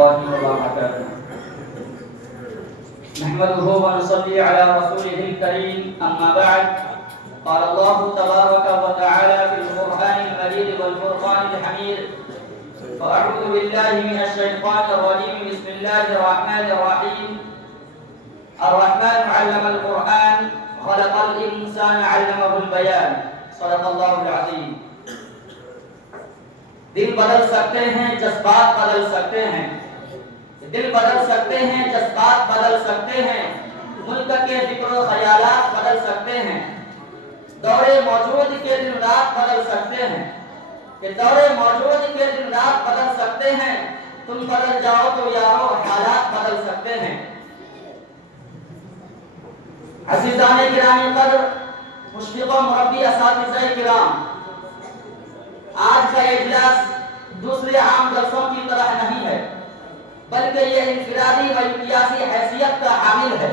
الله وبركاته. نحمده ونصلي على رسوله الكريم. أما بعد، قال الله تبارك وتعالى في القرآن المجيد والفرقان الحميد: فأعوذ بالله من الشيطان الرجيم. بسم الله الرحمن الرحيم. الرحمن علم القرآن خلق الإنسان علمه البيان. صدق الله العظيم. دل بدل سکتے ہیں، جذبات بدل سکتے ہیں. دل بدل سکتے ہیں، جذبات بدل سکتے ہیں. ملک کے فکر و خیالات بدل سکتے ہیں. دور موجود کے دن رات بدل سکتے ہیں. کہ دور موجود کے دن رات بدل سکتے ہیں. تم بدل جاؤ تو یارو حالات بدل سکتے ہیں. عزیزان گرامی قدر، مشفق و مربی اساتذہ کرام، آج کا اجلاس دوسرے عام جلسوں کی طرح نہیں ہے، بلکہ یہ انفرادی و امتیازی حیثیت کا حامل ہے.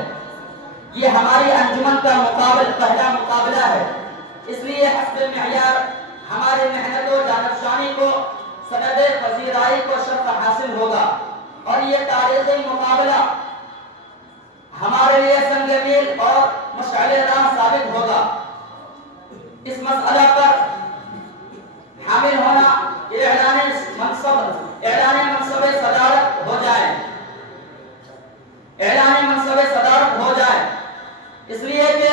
یہ ہماری انجمن کا پہلا مقابلہ ہے. اس لیے حسب معیار ہماری محنت و جانفشانی کو سند پذیرائی کو شرف حاصل ہوگا، اور یہ تاریخی مقابلہ ہمارے لیے سنگ میل اور مشعل راہ ثابت ہوگا. اس مسئلہ پر حامل ہونا اعلان منصب صدارت ہو جائے. اعلان منصب صدارت ہو جائے اس لیے کہ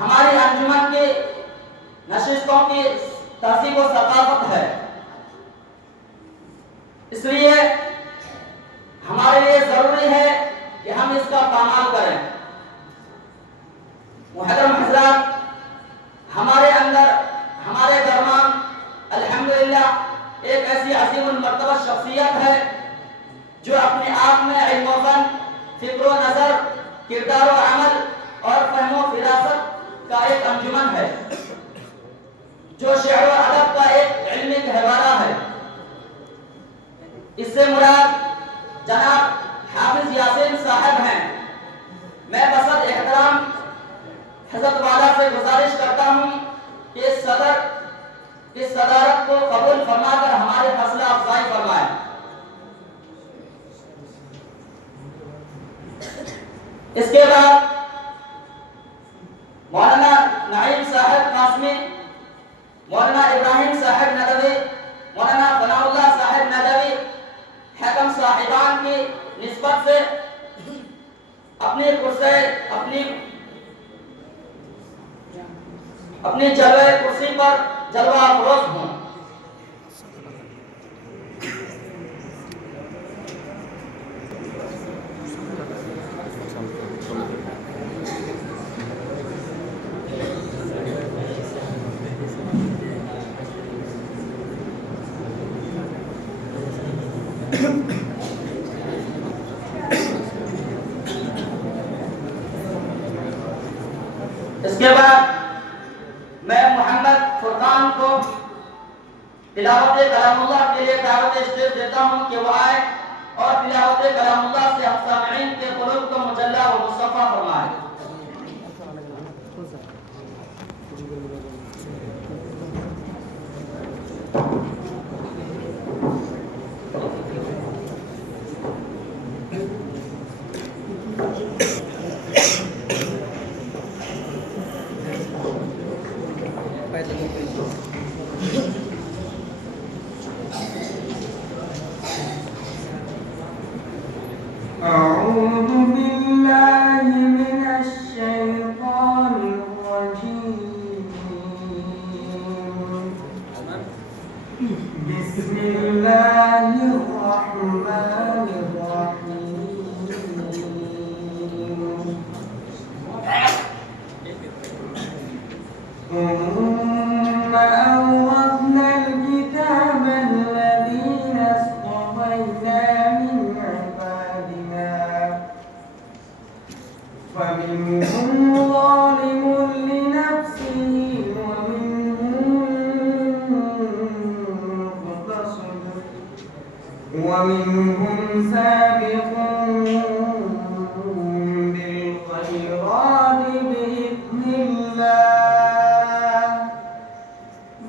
ہماری انجمن کی نشستوں کی تہذیب و ثقافت ہے. اس لیے ہمارے لیے ضروری ہے کہ ہم اس کا پامال کریں. محترم حضرات، ہمارے اندر، ہمارے درمیان الحمدللہ ایک ایسی عظیم المرتبہ شخصیت ہے جو اپنے آپ میں علم و فن، فکر و نظر، کردار و عمل اور فہم و فراست کا ایک انجمن ہے، جو شعر و ادب کا ایک علمی گہوارہ ہے. اس سے مراد جناب حافظ یاسین صاحب ہیں. میں بصد احترام حضرت والا سے گزارش کرتا ہوں کہ اس صدارت کو قبول فرما کر ہمارے حوصلہ افزائی فرمائیں. اس کے بعد مولانا نعیم صاحب قاسمی، مولانا ابراہیم صاحب ندوی، مولانا ثناء اللہ صاحب ندوی حکم صاحبان کی نسبت سے اپنی جلوہ کرسی پر جلوہ افروز ہوں. اس کے بعد میں محمد فرقان کو تلاوت کلام اللہ کے لیے دعوت اسٹیج دیتا ہوں کہ وہ آئے اور تلاوت کلام اللہ سے ہم سامعین کے قلوب کو مجلہ و مصفح فرمائے. أعوذ بالله من الشيطان الرجيم. بسم الله الرحمن الرحيم. ثم أورثنا الكتاب الذين اصطفينا من عبادنا فمنهم ظالم لنفسه ومنهم سابق بالخيرات بإذن الله.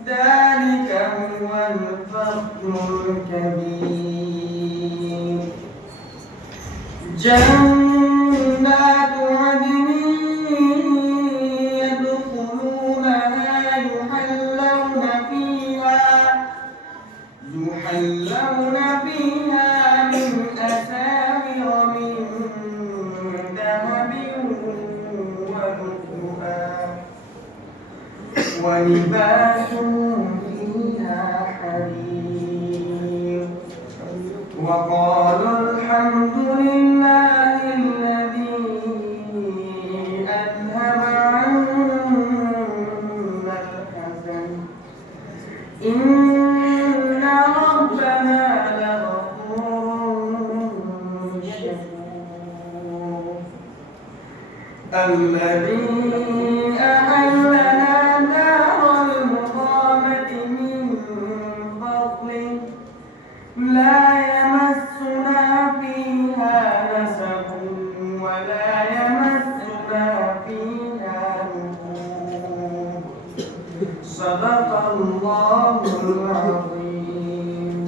ذلك هو الفضل الكبير. جنات عدن يدخلونها يحلون فيها من أساور من ذهب ولؤلؤا ولباسهم فيها حرير وقالوا الحمد لله الذي أذهب عنا الحزن إن ربنا لغفور شكور الذي أحلنا دار المقامة من فضله لا يمسنا فيها نسب ولا يمسنا فيها لغوب صدق الله العظيم.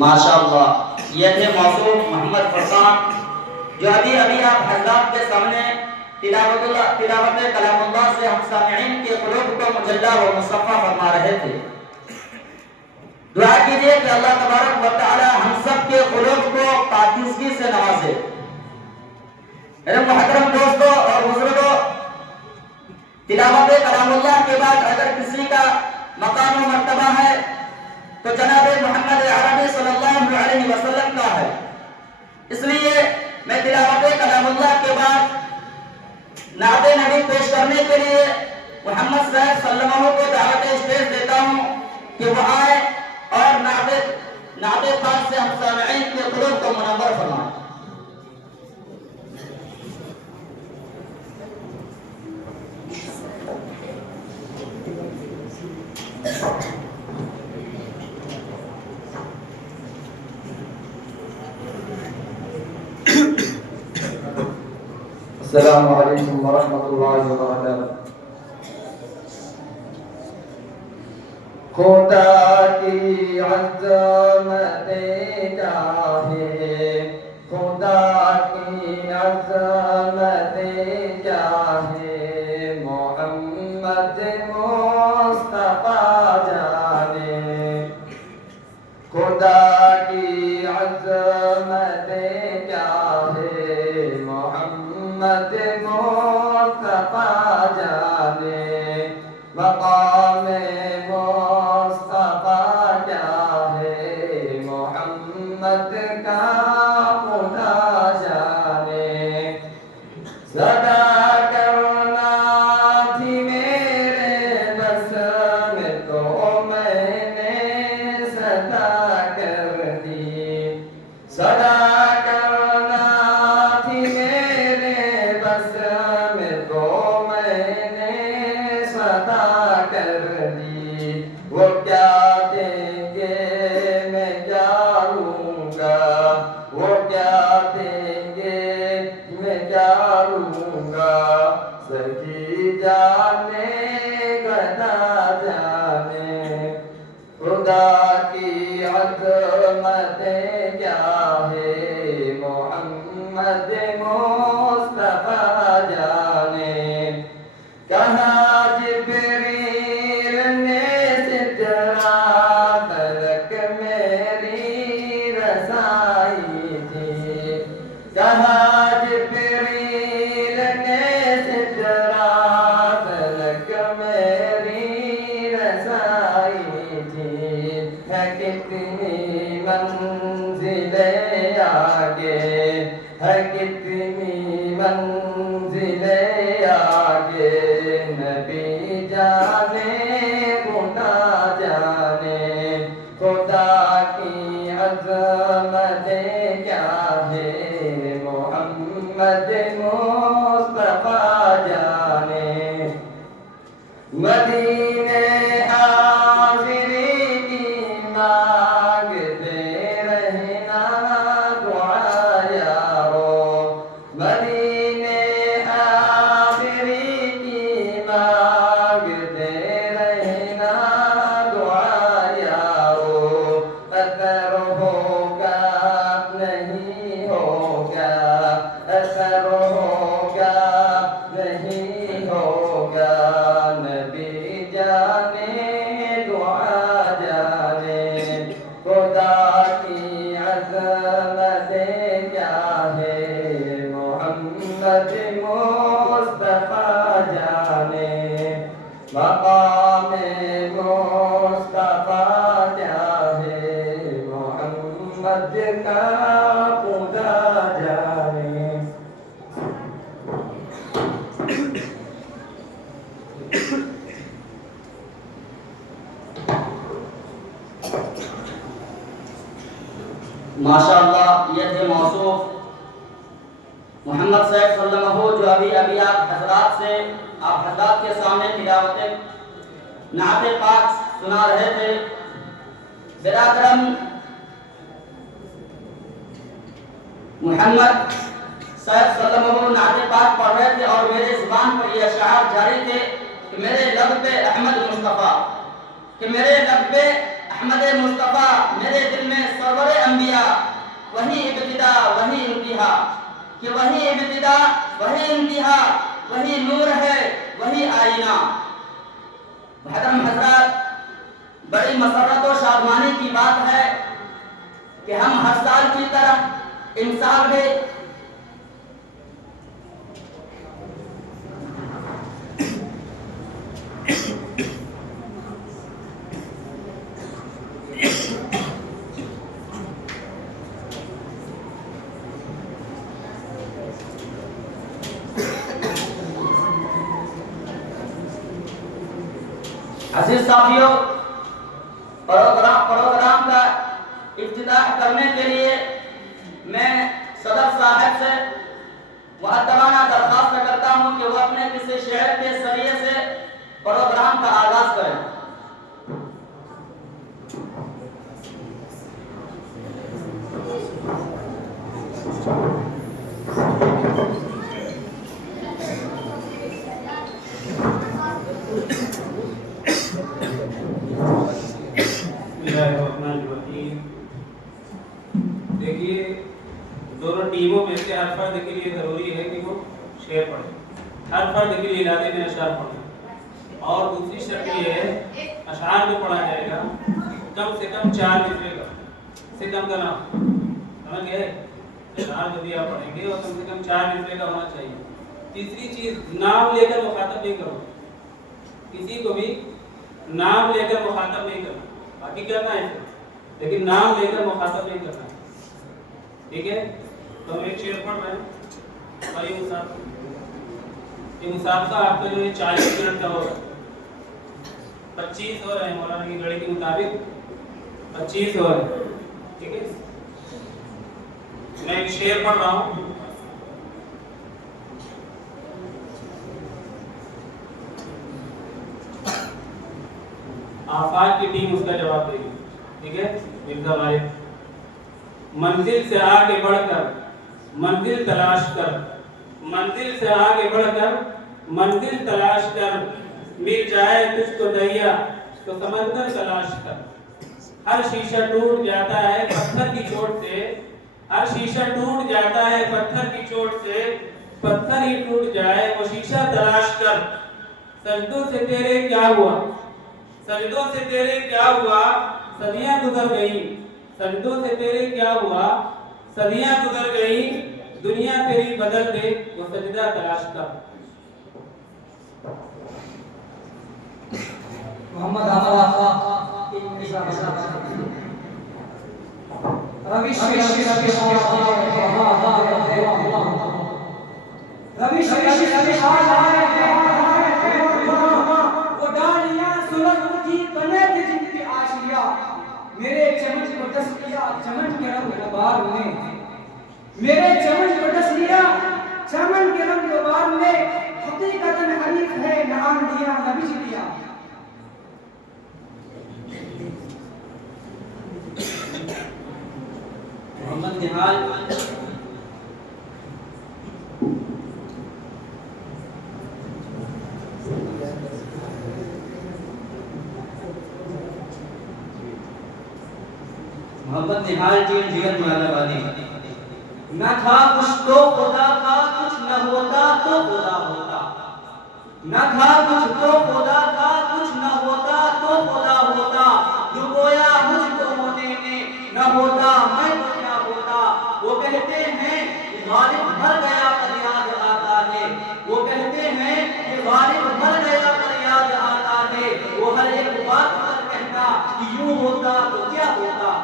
ماشاءاللہ، یہ تھے موصوف محمد فرقان جو ابھی آپ حضرات کے سامنے تلاوت کلام اللہ سے ہم سامعین کے قلوب کو مجلہ و مصفہ فرما رہے تھے. دعا کیجئے کہ اللہ تبارک و تعالی ہم سب کے قلوب کو پاکیزگی سے نوازے. میرے محترم دوستوں اور بزرگوں، تلاوت کلام اللہ کے بعد اگر کسی کا مقام و مرتبہ ہے تو جناب محمد عربی صلی اللہ علیہ وسلم کا ہے. اس لیے میں تلاوت کلام اللہ کے بعد نعت نبی پیش کرنے کے لیے محمد صاحب صلی اللہ علیہ وسلم کو دعوت اسٹیج دیتا ہوں کہ وہ آئے اور نعت پاک سے ہم سامعین کے قلوب کو منور فرمائیں. السلام علیکم ورحمۃ اللہ وبرکاتہ. خدا کی عظمت کیا ہے، خدا کی عظمت کیا ہے، محمد مصطفیٰ جانے. خدا کی عظمت کیا ہے، محمد مصطفیٰ جانے. مقام مصطفیٰ کیا ہے، محمد کا خدا جانے. صدا کرنا تھی میرے بس میں تو میں نے صدا کر دی. صدا کرنا تھی میرے بس میں تو میں نے صدا کر دی. وہ کیا دیں گے میں کیا لوں گا، وہ کیا دیں گے میں کیا لوں گا. سکی جانے گدا جانے. خدا کی عظمت کیا ہے، محمد مصطفیٰ جانے. کہاں جبریل نے سجرا تلک میری رسائی تھی. کہاں جبریل نے سجرا تلک میری رسائی تھی. ہے کتنی منزلیں آگے، ہے کتنی منزلیں آگے. نبی جانے خدا جانے. خدا کی عظمت کیا ہے، محمد مصطفیٰ جانے. مدینے آخری کی مانگتے رہنا دعا یارو. مدینے آخری کی اثر ہوگا نہیں ہوگا نبی جانے دعا جانے خدا کی عظمت کیا ہے محمد مصطفیٰ جانے مقام مصطفیٰ کیا ہے محمد کا خدا جانے. ماشاءاللہ یہ تھے موصوف محمد صاحب صلی اللہ علیہ وسلم جو ابھی آپ حضرات کے سامنے تلاوت نعت پاک سنا رہے تھے. برادرم محمد صاحب صلی اللہ علیہ وسلم نعت پاک پڑھ رہے تھے اور میرے زبان پر یہ اشعار جاری تھے کہ میرے لب پہ احمد مصطفیٰ، کہ میرے لب پہ احمد مصطفیٰ، میرے دل میں سرور انبیاء، وہی ابتدا وہی انتہا، کہ وہی ابتدا وہی انتہا، وہی نور ہے وہی آئینہ. محترم حضرات، بڑی مسرت و شادمانی کی بات ہے کہ ہم ہر سال کی طرح امسال بھی عزیز ساتھیوں، پروگرام کا افتتاح کرنے کے لیے میں صدر صاحب سے مؤدبانہ درخواست کرتا ہوں کہ وہ اپنے کسی شعر کے ذریعے سے پروگرام کا آغاز کریں. دیکھیے، دونوں ٹیموں میں سے ہر فرد کے لیے ضروری ہے کہ وہ شعر پڑھے، ہر فرد کے لیے لازم ہے اشعار پڑھے. اور دوسری شرط یہ ہے اشعار جو پڑھا جائے گا کم سے کم 4 مصرے کا، سے کم کا نہ سمجھ گئے. اشعار جو بھی آپ پڑھیں گے وہ کم سے کم 4 مصرے کا ہونا چاہیے. تیسری چیز، نام لے کر مخاطب نہیں کرو، کسی کو بھی نام لے کر مخاطب نہیں کرنا. باقی کرنا ہے لیکن نام لے کر مخاطب نہیں کرنا. ٹھیک ہے؟ تو ہم ایک شعر پڑھ رہے ہیں اور یہ مسابقہ آپ کا جو ہے 40 منٹ کا ہوگا. 25 اوور ہے مولانا کی گھڑی کے مطابق، 25 اوور ہے. ٹھیک ہے؟ میں ایک شعر پڑھ رہا ہوں. آفات کی ٹیم اس کا جواب دے گی. ٹھیک ہے؟ مرزا غالب. منزل سے آگے بڑھ کر منزل تلاش کر، منزل سے آگے بڑھ کر منزل تلاش کر، مل جائے تجھ کو دریا تو سمندر تلاش کر. ہر شیشہ ٹوٹ جاتا ہے پتھر کی چوٹ سے، ہر شیشہ ٹوٹ جاتا ہے پتھر کی چوٹ سے، پتھر ہی ٹوٹ جائے وہ شیشہ تلاش کر. سجدوں سے تیرے کیا ہوا، سجدوں سے تیرے کیا ہوا، صدیاں گزر گئیں. سجدوں سے تیرے کیا ہوا، صدیاں گزر گئیں. دنیا تیری بدل دے وہ سجدہ تلاش کر. محمد میرے چمن کو دس لیا چمن کے رنگ غبار میں، میرے چمن کو دس لیا چمن کے رنگ غبار میں، حقیقت حریف ہے نام لیا نبی جی لیا. محمد نہال محمد نہال جی جیت مالا والی نہ تھا کچھ تو خدا تھا، کچھ نہ ہوتا تو خدا ہوتا، نہ تھا کچھ تو خدا تھا، کچھ نہ ہوتا تو خدا ہوتا، جو گویا مجھ کو ہونے میں نہ ہوتا میں تو کیا ہوتا۔ وہ کہتے ہیں کہ غالب مر گیا پر یاد آتا ہے، وہ کہتے ہیں کہ غالب مر گیا پر یاد آتا ہے، وہ ہر ایک بات پر کہتا کہ یوں ہوتا تو کیا ہوتا۔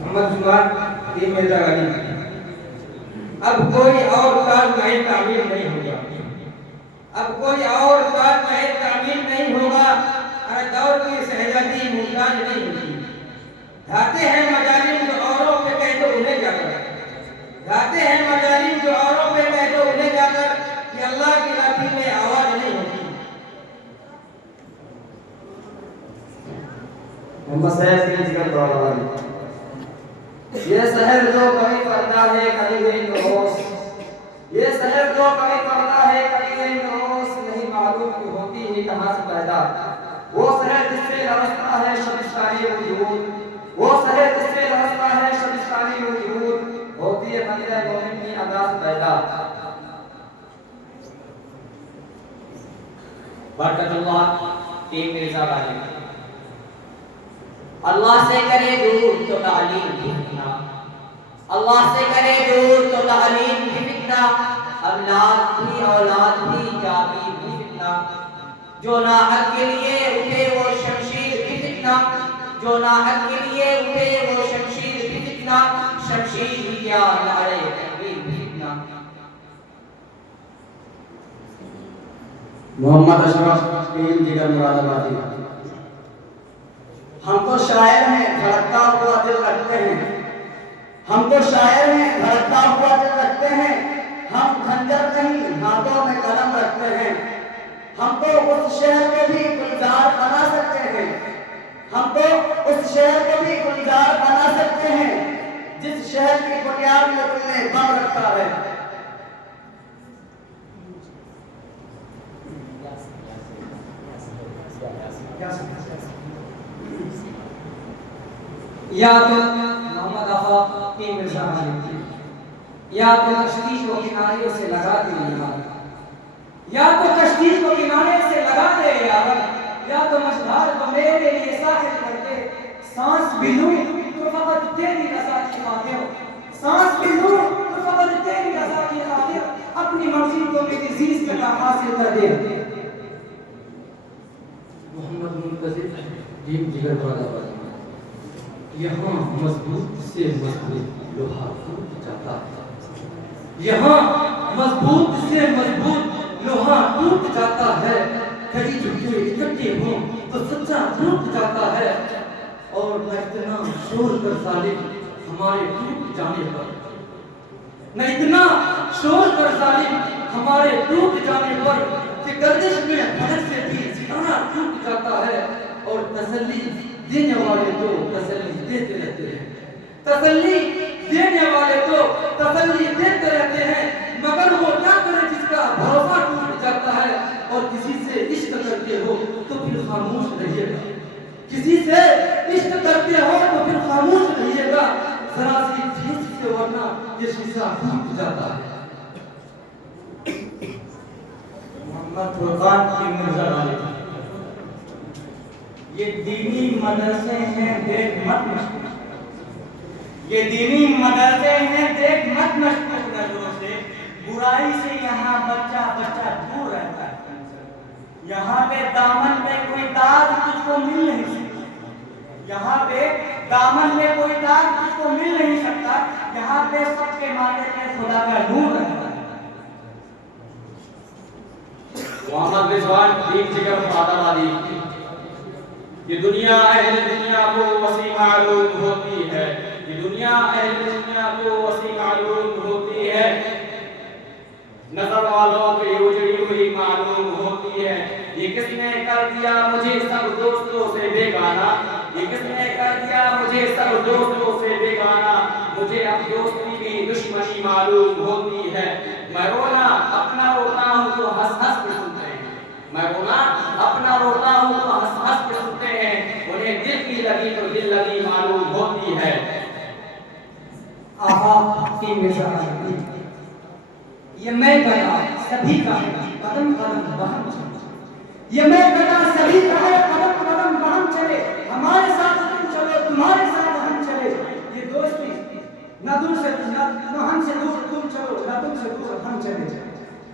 محمد زمان تین مرزا غالب۔ اب کوئی اور تاج محل تعمیر نہیں ہوگا، اب کوئی اور تاج محل تعمیر نہیں ہوگا، ہر دور کی شہزادی ممتاز نہیں ہوگی۔ گاتے ہیں مجالس جو اوروں پہ کہہ دو انہیں جا کر، گاتے ہیں مجالس جو اوروں پہ کہہ دو انہیں جا کر کہ اللہ کی لاٹھی میں آواز نہیں ہوتی۔ محمد صاحب کے ذکر دوڑا یہ شہر جو کبھی پڑتا ہے کبھی گئی نوروز، یہ شہر جو کبھی پڑتا ہے کبھی گئی نوروز، نہیں معلوم کہ ہوتی ہی کہاں سے پیدا، وہ شہر جس سے لرزتا ہے شبستانی وجود، وہ شہر جس سے لرزتا ہے شبستانی وجود، ہوتی ہے بندہ مومن کی ادا سے پیدا۔ برکت اللہ تین مرزا غالب۔ اللہ سے کرے دور تو تعلیم بھی فتنہ، اللہ سے کرے دور تو تعلیم بھی فتنہ، اولاد بھی اولاد بھی جابی بھی فتنہ، جو ناحق کے لیے اٹھے وہ شمشیر بھی فتنہ، جو ناحق کے لیے اٹھے وہ شمشیر بھی فتنہ، شمشیر بھی کیا نعرے تکبیر بھی فتنہ۔ محمد اشرف تین جگر مراد آبادی۔ ہم تو شاعر ہیں دھڑکتا ہوا دل رکھتے ہیں، ہم تو شاعر ہیں دھڑکتا ہوا دل رکھتے ہیں، ہم خنجر نہیں ہاتھوں میں قلم رکھتے ہیں، ہم تو اس شہر کو بھی گلزار بنا سکتے ہیں، ہم تو اس شہر کو بھی گلزار بنا سکتے ہیں جس شہر کی بنیاد میں تم نے بم رکھا ہے۔ یا تو محمد آقا تین مرزا غالب، یا تو کشتی کو کنارے سے لگا دے یار، یا تو کشتی کو کنارے سے لگا دے یار، یا تو مجدار کو میرے لیے ساحل کر دے، سانس بھی لوں تو فقط تیری رضا کی خاطر، سانس بھی لوں تو فقط تیری رضا کی خاطر، اپنی مرضی کو میری زیست کا حاصل کر دے۔ محمد منتظر دین جگر مراد آبادی۔ یہاں مضبوط سے مضبوط لوہا ٹوٹ جاتا ہے، یہاں مضبوط سے مضبوط لوہا ٹوٹ جاتا ہے، کئی جھوٹے اکٹھے ہوں تو سچا ٹوٹ جاتا ہے، اور نہ اتنا شور کر ظالم ہمارے ٹوٹ جانے پر، نہ اتنا شور کر ظالم ہمارے ٹوٹ جانے پر کہ گردش میں بھڑک سے بھی ستارہ ٹوٹ جاتا ہے، اور تسلی دینے والے تو تسلی دیتے رہتے ہیں، تسلی دینے والے تو تسلی دیتے رہتے ہیں، مگر وہ کیا کرے جس کا بھروسہ ٹوٹ جاتا ہے، اور کسی سے عشق کرتے ہو تو پھر خاموش رہیے گا، کسی سے عشق کرتے ہو تو پھر خاموش رہیے گا، ذرا سی ٹھیک سے ورنہ یہ شیشہ ٹوٹ جاتا ہے۔ محمد فرقان تین مرزا غالب۔ یہ دینی مدرسے ہیں دیکھ مت مشکوک، یہ دینی مدرسے ہیں دیکھ مت مشکوک نظروں سے، برائی سے یہاں بچہ بچہ دور رہتا ہے، یہاں پہ دامن میں کوئی داغ تجھ کو مل نہیں سکتا، یہاں پہ دامن میں کوئی داغ تجھ کو مل نہیں سکتا، یہاں پہ سب کے ماتھے پہ خدا کا نور رہتا ہے۔ محمد رضوان تین جگر مراد آبادی۔ یہ دنیا اہل دنیا کو وسیع معلوم ہوتی ہے، یہ دنیا اہل دنیا کو وسیع معلوم ہوتی ہے، نظر والوں پہ اجڑی ہوئی معلوم ہوتی ہے، یہ کس نے کر دیا مجھے سب دوستوں سے بیگانہ، یہ کس نے کر دیا مجھے سب دوستوں سے بیگانہ، مجھے اب دوستی کی دشمنی معلوم ہوتی ہے، میں رونا اپنا روتا ہوں تو ہنس ہنس کے سنتے ہیں، میں رونا اپنا روتا ہوں تو ہنس ہنس کے سنتے ہیں انہیں دل کی لگی تو دل لگی معلوم ہوتی ہے۔ آہا کی مثال یہ میں گدا سبھی کا ہے قدم قدم بہم چلے، یہ میں گدا سبھی کا ہے قدم قدم بہم چلے، ہمارے ساتھ تم چلو تمہارے ساتھ ہم چلے، یہ دوستی نہ دور سے نہ ہم سے دور تم چلو نہ تم سے دور ہم چلے،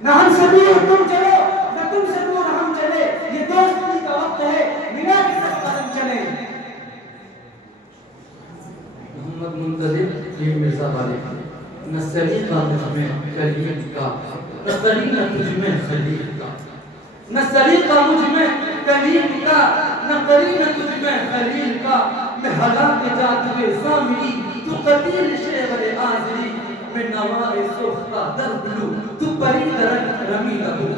نہ ہم سے دور تم چلو نہ تم سے دور ہم چلے، یہ دوستی کا وقت ہے ملا کے سب قدم چلے۔ محمد منتظر جی مرزا والے نہ سلیقہ مجھ میں کلیم کا نہ قرینہ تجھ میں خلیل کا، نہ سلیقہ مجھ میں کلیم کا نہ قرینہ تجھ میں خلیل کا، میں ہلاک جاذب سامری تو قتیل شیور آزری، میں نوائے سوختہ در بلو تو پری درد رمی لگو،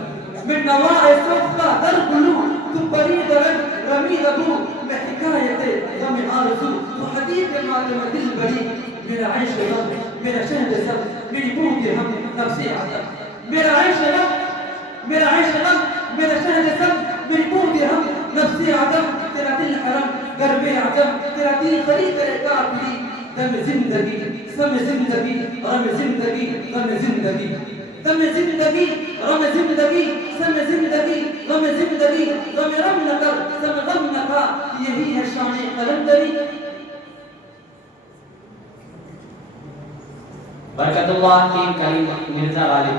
میں نوائے سوختہ در بلو تو پری درد رمی لگو، میں حکایت غم آرزو تو حدیث معلوم دل بڑی، میرا عیش رب میرا شہد سب میری بو درہم نفس عدم، میرا عیش رب میرا عیش رب میرا شہد سب میری بو درہم نفس عدم، تیرا دل حرم گرب عجم، تیرا دل خرید کافری، دم زندگی سم زندگی رم زندگی غم زندگی، دم زندگی رم زندگی سم زندگی غم زندگی، غم رم نہ کر سم غم نہ کھا، یہی ہے شان قلندری۔ برکت اللہ کی کریم مرزا والے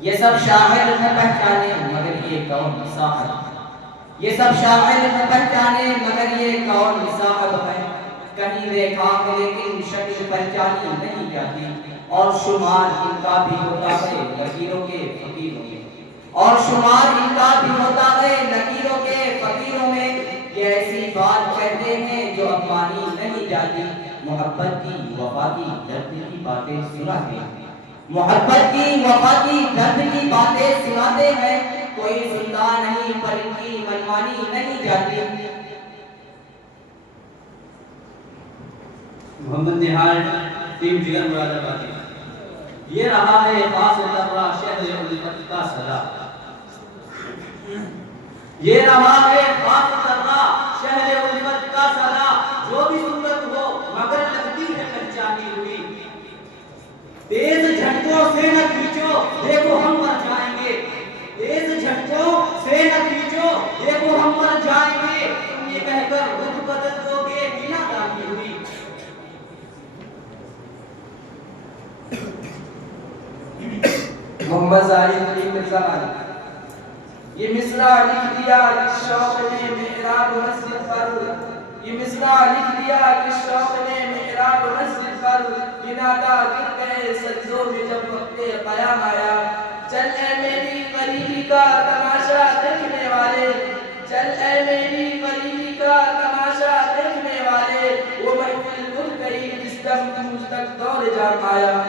یہ سب شاعر نہ پہچانے مگر یہ کون صاحب، یہ سب شاعر نہ پہچانے مگر یہ کون صاحب ہے، کہیں دیکھا لیکن شکل پہچانی نہیں جاتی، اور شمار ان کا بھی ہوتا ہے لکیروں کے فقیروں میں، اور شمار ان کا بھی ہوتا ہے لکیروں کے فقیروں میں، یہ ایسی بات کہتے ہیں جو اب مانی نہیں جاتی، محبت کی وفا کی درد کی باتیں سناتے ہیں، محبت کی وفا کی درد کی باتیں سناتے ہیں، کوئی سنتا نہیں پر ان کی منمانی نہیں جاتی۔ محمد نہال ٹیم جگر مراد آبادی، یہ رہا ہے خاص ترہ شہر الفت کا صدا، یہ رہا ہے خاص ترہ شہر الفت کا صدا، جو بھی صورت ہو مگر لگتی ہے پہچانی ہوئی، تیز جھٹکوں سے نہ کھینچو دیکھو ہم مر جائیں گے، تیز جھٹکوں سے نہ کھینچو دیکھو ہم مر جائیں گے، تم یہ کہہ کر رخ بدل دو گے بنا داغی ہوئی۔ محمد ظاہر کی مرزا والے یہ مصرع لکھ دیا کس شوق نے محراب مسجد پر، یہ مصرع لکھ دیا کس شوق نے محراب مسجد پر، بناتا گر گئے سجدوں میں جب وقت قیام آیا، چل اے میری قریبی کا تماشا دیکھنے والے، چل اے میری قریبی کا تماشا دیکھنے والے، وہ محفل بھول گئی جس دم مجھ تک دور جام آیا۔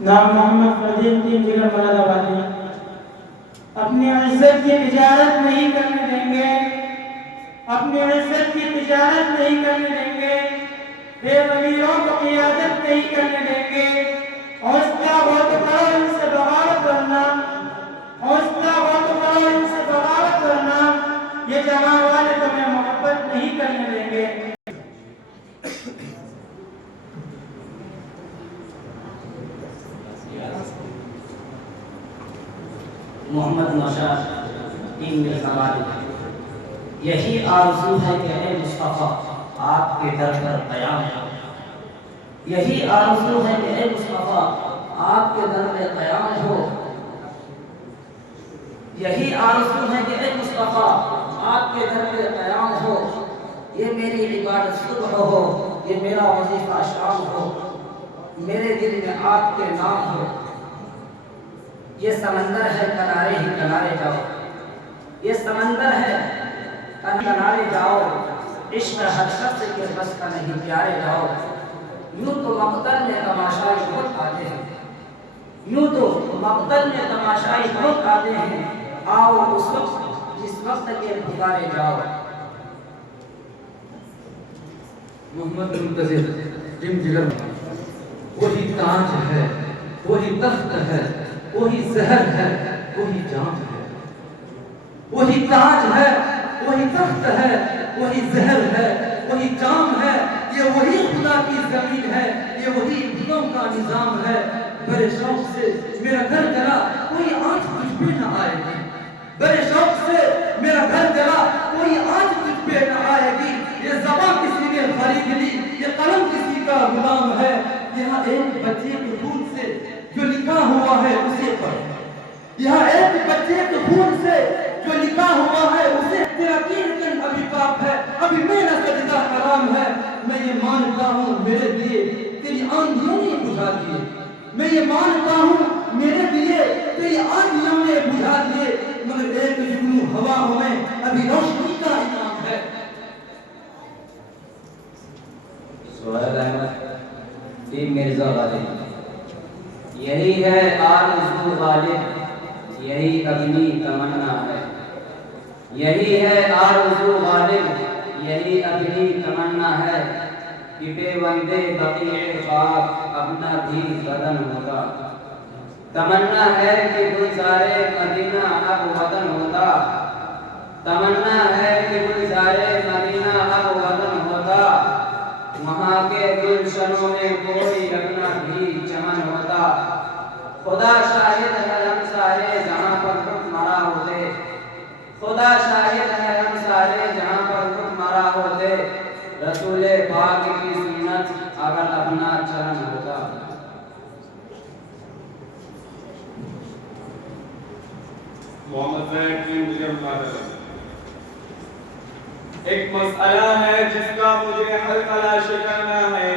نام محمد فردین ٹیم جگر مراد آبادی اپنی عزت کی تجارت نہیں کرنے دیں گے، اپنی عزت کی تجارت نہیں کرنے دیں گے، بے ضمیروں کو قیادت نہیں کرنے دیں گے، حوصلہ بہت کرو ان سے بغاوت کرنا، حوصلہ بہت کرو ان سے بغاوت کرنا، یہ جہاں والے تمہیں محبت نہیں کرنے دیں گے۔ محمد نوشاد ٹیم مرزا والے یہی آرزو ہے کہ اے مصطفیٰ آپ کے در پر قیام ہو، یہی آرزو ہے کہ اے مصطفیٰ آپ کے در پر قیام ہو، یہی آرزو ہے کہ اے مصطفیٰ آپ کے در پر قیام ہو، یہ میری عبادت صبح ہو، یہ میرا وظیفہ شام ہو، میرے دل میں آپ کے نام ہو، یہ سمندر ہے کنارے ہی کنارے جاؤ، یہ سمندر ہے کنارے جاؤ، عشق ہر شخص کے بس کا نہیں پیارے جاؤ، یوں تو مقتل میں تماشائی بہت آتے ہیں، یوں تو مقتل میں تماشائی بہت آتے ہیں، آؤ اس وقت جس وقت کے پکارے جاؤ۔ محمد منتظر ٹیم جگر، وہی تاج ہے وہی تخت ہے وہی زہر ہے، وہی جان ہے، وہی تاج ہے، وہی تخت ہے، وہی زہر ہے، وہی جام ہے، یہ وہی خدا کی زمین ہے، یہ وہی دلوں کا نظام ہے۔ بڑے شوق سے میرا گھر جلا، کوئی آنچ تجھ پہ نہ آئے گی، بڑے شوق سے میرا گھر جلا، کوئی آنچ تجھ پہ نہ آئے گی۔ یہ زباں کسی نے خرید لی، یہ قلم کسی کا غلام ہے، یہاں ایک بچے کے خون سے جو لکھا ہوا ہے اسے پڑھ، یہاں ایک بچے کے خون سے جو لکھا ہوا ہے اسے، تیرا کیرتن ابھی پاپ ہے، ابھی میرا سجدہ حرام ہے۔ میں یہ مانتا ہوں میرے لیے تیری آندھیوں نے بجھا دیے، میں یہ مانتا ہوں میرے لیے تیری آندھیوں نے بجھا دیے، مگر ایک جگنو ہوا میں ابھی روشنی کا انعام ہے۔ سہیل احمد ٹیم مرزا غالب، یہی ہے آرزو غالب، یہی اپنی تمنا ہے، یہی ہے آرزو غالب، یہی اپنی تمنا ہے، کہ بے وندے بقیع خاک اپنا بھی بدن ہوتا، تمنا ہے کہ گلزارے مدینہ اب وطن ہوتا، تمنا ہے کہ گلزارے مدینہ اب وطن ہوتا، وہاں کے گلشنوں میں کوئی رکھنا بھی چمن ہوتا، خدا شاہد ہے ہم سارے جہاں پر خود مرا ہوتے، خدا شاہد ہے ہم سارے جہاں پر خود مرا ہوتے، رسول پاک کی سنت اگر اپنا چرن ہوتا۔ محمد زید ٹیم ضلع ملازم، ایک مسئلہ ہے جس کا مجھے حل تلاش کرنا ہے،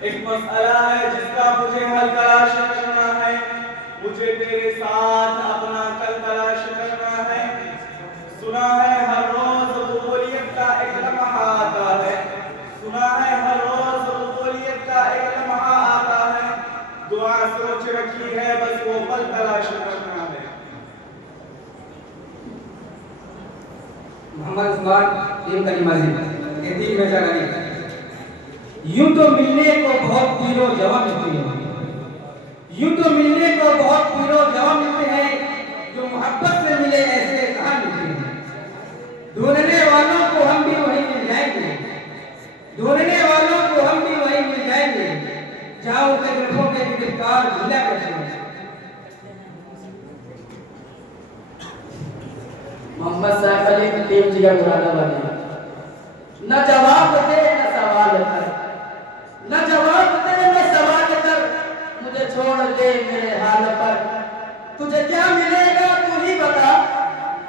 ایک مسئلہ ہے جس کا مجھے حل تلاش کرنا ہے، مجھے تیرے ساتھ اپنا کل تلاش کرنا ہے۔ سنا ہے ہر روز قبولیت کا ایک لمحہ آتا ہے، سنا ہے ہر روز قبولیت کا ایک لمحہ آتا ہے، دعا سوچ رکھی ہے بس وہ پل تلاش کرنا ہے۔ محمد عثمان ٹیم کلی مسجد، یتیم مرزا غالب، یوں تو ملنے کو بہت پیر و جوان ملتے ہیں، یوں تو ملنے کو بہت پیر و جوان ملتے ہیں، جو محبت سے ملے ایسے کہاں ملتے ہیں، ڈھونڈنے والوں کو ہم بھی وہیں مل جائیں گے، ڈھونڈنے والوں کو ہم بھی وہیں مل جائیں گے، جہاں ان کے گرفوں کے گرفتار ملا کرتے ہیں۔ محمد سیف علی ٹیم جگر مراد آباد، نہ جواب دے نہ سوال کر، نہ جواب دے نہ سوال کر، مجھے چھوڑ دے میرے حال پر، تجھے کیا ملے گا تو ہی بتا،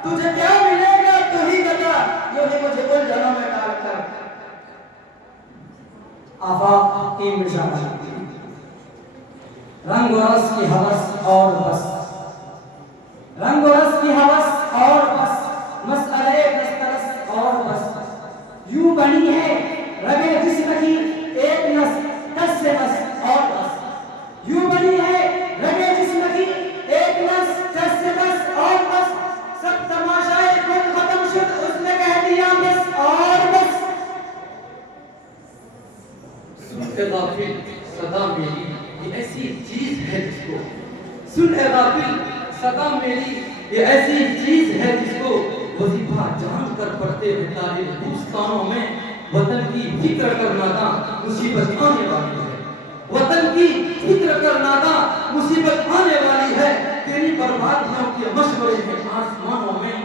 تجھے کیا ملے گا تو ہی بتا، یوں ہی مجھے الجھنوں میں ڈال کر۔ آفاق ٹیم مرزا غالب، رنگ و رس کی ہوس اور بس، رنگ و رس کی ہوس اور بس، مسئلہ دسترس اور بس، یوں بنی ہے رگے جسم کی ایک نس، کس سے بس اور بس، یوں بنی ہے رگے جسم کی ایک نس، کس سے بس اور بس، سب تماشائے خود ختم شد اس نے کہہ دیا بس اور بس۔ سن اے غافل صدا میری، یہ ایسی چیز ہے جس کو، سن اے غافل صدا میری، یہ ایسی چیز ہے جس کو وظیفہ جان کر پڑھتے ہیں طالب دوستانوں میں، وطن کی فکر کر ناداں مصیبت آنے والی ہے، وطن کی فکر کر ناداں مصیبت آنے والی ہے، تیری بربادیوں کے مشورے ہیں آسمانوں میں۔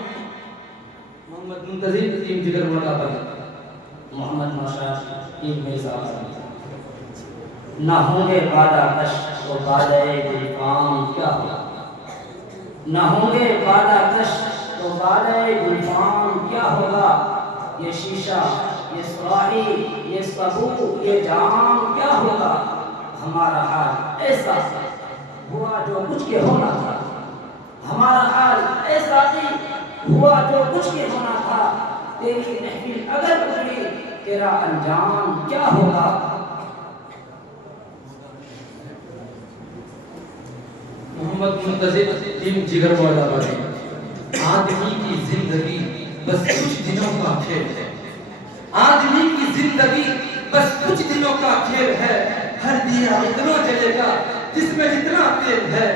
محمد منتظر ٹیم جگر مراد آباد، محمد نوشاد ٹیم مرزا غالب، نہ ہوں گے بادہ کش تو بادہ دل کام کیا ہوگا، نہ ہوں گے بادہ کش تو بادہ دل کام کیا ہوگا، یہ شیشہ یہ سراحی یہ سبو یہ جام کیا ہوگا، ہمارا حال ایسا ہوا جو کچھ کے ہونا تھا، ہمارا حال ایسا ہوا جو کچھ کے ہونا تھا، تیری محفل اگر گزری تیرا انجام کیا ہوگا۔ محمد منتظر ٹیم جگر مراد آباد، آدمی کی زندگی بس کچھ دنوں کا کھیل ہے، آدمی کی زندگی بس کچھ دنوں کا کھیل ہے، ہر دیا اتنا جلے گا جس میں جتنا تیل ہے،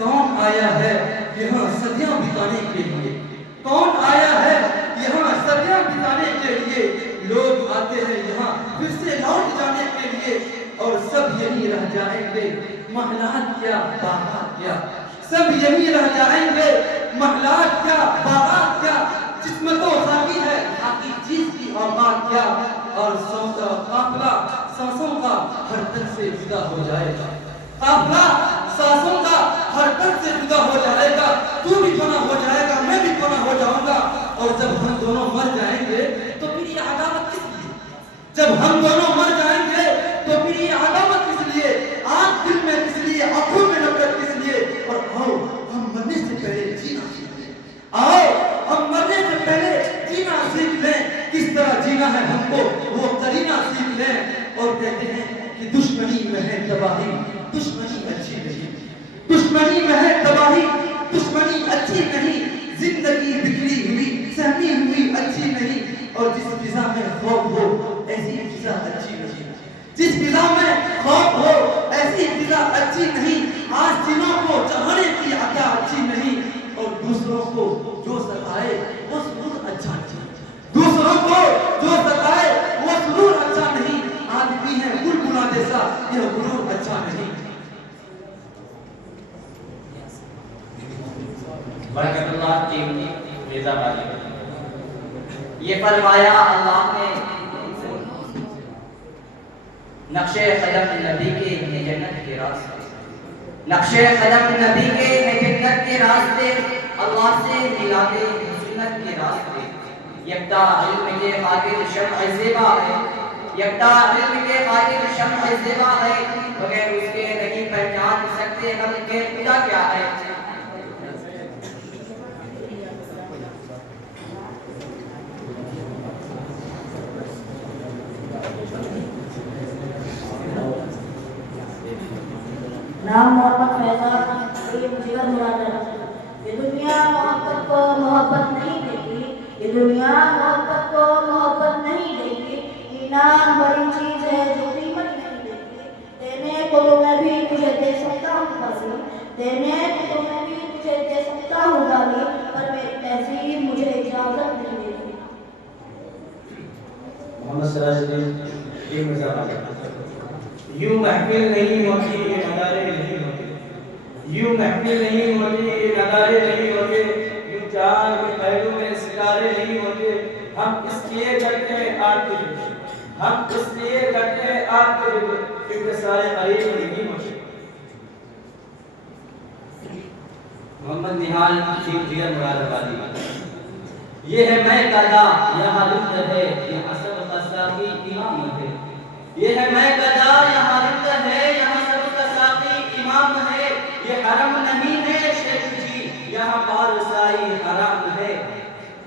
کون آیا ہے یہاں صدیاں بتانے کے لیے؟ کون آیا ہے یہاں صدیاں بتانے کے لیے؟ لوگ آتے ہیں یہاں پھر سے لوٹ جانے کے لیے، اور سب یہی رہ جائیں گے، محلات کیا باغات کیا، سب یہی رہ جائیں گے، محلات کیا باغات کیا، جسم تو ساقی ہے باقی چیز کی اوقات کیا، اور سانس کا قافلہ سانسوں کا ہر تن سے جدا ہو جائے گا، قافلہ سانسوں کا ہر تن سے جدا ہو جائے گا، تو بھی فنا ہو جائے گا، میں بھی فنا ہو جاؤں گا، اور جب ہم دونوں مر جائیں گے تو پھر یہ عداوت کس لیے؟ جب ہم دونوں مر جائیں گے تو پھر یہ عداوت کس لیے؟ آنکھ دل میں کس لیے؟ آنکھوں میں نفرت کس لیے؟ اور آؤ ہم مرنے سے پہلے جینا سیکھ لیں، آؤ ہم مرنے سے پہلے جینا سیکھ لیں، کس طرح جینا ہے ہم کو وہ قرینہ سیکھ لیں، اور کہتے ہیں کہ دشمنی میں ہے تباہی، دشمنی اچھی نہیں، دشمنی میں ہے تباہی، دشمنی اچھی نہیں، زندگی بگڑی ہوئی سہمی ہوئی اچھی نہیں، اور جس فضا میں خوف ہو ایسی فضا اچھی نہیں، جس فضا میں خوف ہو ایسی فضا اچھی نہیں، آج دنوں کو چڑھانے کی عطا اچھی نہیں، اور دوسروں کو جو ستائے وہ سرور اچھا نہیں، دوسروں کو جو ستائے وہ سرور اچھا نہیں، آدمی ہے بلبلا جیسا یہ غرور اچھا نہیں۔ برکت اللہ کی رضا بازی یہ فرمایا اللہ نے نقش قدم نبی کے ہیں جنت کے راستے، نقش قدم نبی کے ہیں جنت کے راستے، اللہ سے ملادے سنت کے راستے، یکتا علم کے قادر شمع زیبا ہے، یکتا علم کے قادر شمع زیبا ہے، بغیر اس کے نہیں پہچان سکتے ہم کہ خدا کیا ہے۔ نام محمد فیضان، یہ جگر مراد ہے۔ یہ دنیا محبت کو محبت نہیں دیتی، یہ دنیا محبت کو محبت نہیں دیتی، انعام بڑی چیز ہے جو قیمت نہیں دیتی، دینے کو تو میں بھی تجھے دے سکتا ہوں گالی، دینے کو تو میں بھی تجھے دے سکتا ہوں گالی، پر میری تہذیب مجھے اجازت نہیں دیتی۔ محمد سراج الدین یہ مزاح یوں محفل نہیں ہوتی یہ نظارے نہیں ہوتے، یوں محفل نہیں ہوتی یہ نظارے نہیں ہوتے، یوں چاند کے پہلو میں ستارے نہیں ہوتے، ہم اس لیے کرتے ہیں آپ کے لیے، ہم اس لیے کرتے ہیں آپ کے لیے کیونکہ سارے قریب نہیں ہوتے۔ محمد نہال چیف جگر مراد آبادی یہ ہے میں قضا یہاں لطف ہے یہاں سب قصاقی امام ہے، یہ ہے میں قضا یہاں لطف ہے یہاں سب قصاقی امام ہے، یہ حرم نہیں ہے شیخ جی یہاں پارسائی حرام ہے،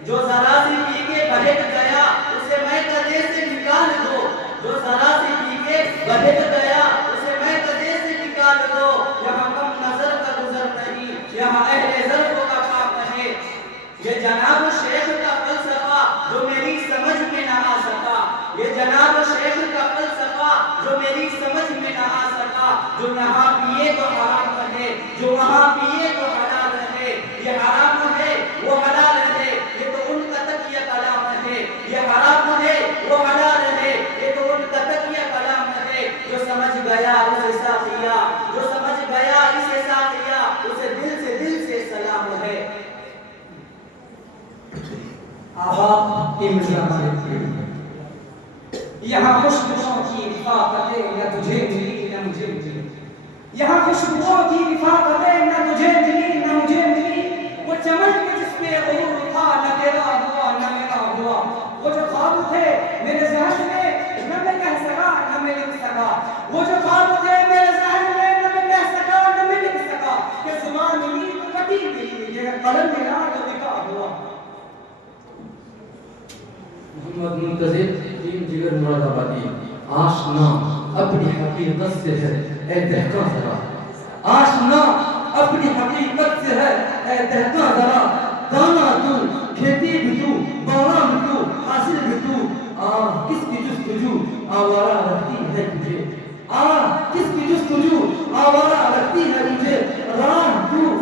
جو ذرا سی پی کے بہک گیا اسے میں قضے سے نکال دو، جو ذرا سی پی کے بہک گیا اسے میں قضے سے نکال دو، یہاں کم نظر کا گزر نہیں یہاں اہل ظرف کا کام ہے، یہ جناب شیخ کا فلسفہ جو میری سمجھ میں نہ آ سکا، یہ جناب شیخ کا فلسفہ جو میری سمجھ میں نہ آ سکا، جو یہاں پیے تو حرام ہے جو وہاں پیے تو حلال ہے، یہ حرام ہے وہ حلال ہے یہ تو ان کا تقیہ کلام ہے، یہ حرام ہے وہ حلال ہے یہ تو ان کا تقیہ کلام ہے، جو سمجھ گیا اسے ساقیا، جو سمجھ گیا اسے ساقیا اسے دل سے سلام ہے۔ آبا کے مزاح یہاں خوشبوؤں کی رفاقتیں نہ تجھے ملی نہ مجھے ملی، یہاں خوشبوؤں کی رفاقتیں نہ تجھے ملی نہ مجھے ملی، وہ چمن کے جس پہ غرور تھا نہ تیرا ہوا نہ میرا ہوا، وہ جو خواب تھے میرے ذہن میں نہ میں کہہ سکا نہ میں لکھ سکا، وہ جو خواب تھے میرے ذہن میں نہ میں کہہ سکا نہ میں لکھ سکا، کہ زبان ملی تو کٹی ملی یہ قلم ملا تو لکھا ہوا۔ محمد منتظر ٹیم جگر مراد آبادی آشنا اپنی حقیقت سے ہے اے دہقاں ذرا، آشنا اپنی حقیقت سے ہے اے دہقاں ذرا، دانا تو کھیتی بھی تو بانا بھی تو حاصل بھی تو، کس کی جستجو آوارہ رکھتی ہے تجھے، کس کی جستجو آوارہ رکھتی ہے تجھے، راہ تو